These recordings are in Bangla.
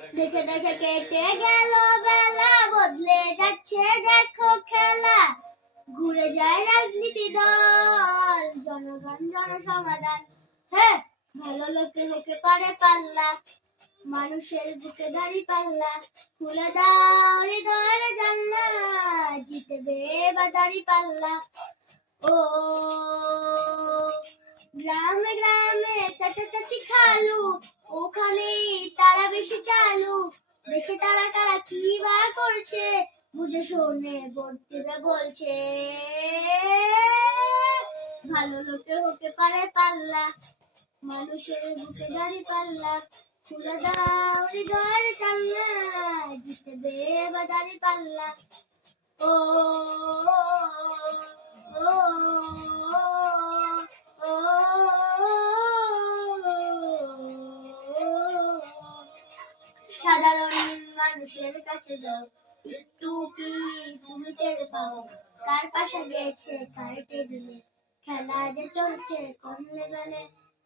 দেখে দেখে কেটে গেল বেলা, বদলে যাচ্ছে দেখো খেলা। ঘুরে যায় রাজনীতি দল, জনগণ জনসমাধান। হ্যাঁ, ভালো লোকে লোকে পারে পাল্লা, মানুষের বুকে দাড়ি পাল্লা। খুলে দাও হৃদয়ের জানলা, জিতবে এবার দাড়ি পাল্লা। ও গ্রামে গ্রামে চাচা চাচি খালু, ওখানেই তারা বেশি চালু। দেখে তারা কারা কি বা করছে, বুঝে শুনে ভোট দিবে বলছে। ভালো লোকে হতে পারে পাল্লা, মানুষের বুকে দাড়ি পাল্লা। খুলে দাও হৃদয়ের জানলা, জিতবে এবার দাড়ি পাল্লা। ও ও ও সাধারণ মানুষের কাছে যাও, একটু কি তুমি টের পাও, কার পাশে গেছে কার টেবিলে, খেলা যে চলছে কোন লেভেলে।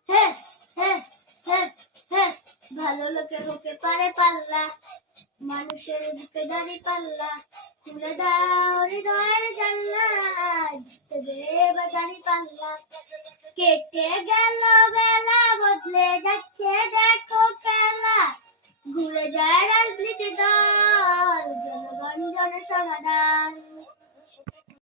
হ্যাঁ হ্যাঁ হ্যাঁ হ্যাঁ, ভালো লোকে হতে পারে পাল্লা, মানুষের বুকে দাড়ি পাল্লা। খুলে দাও হৃদয়ের জানলা, জিতবে এবার দাড়ি পাল্লা। কেটে গেল বেলা, বদলে যাচ্ছে দেখো খেলা। ঘুরে যায় রাজনীতি দল, জনগণ জনসমাধান।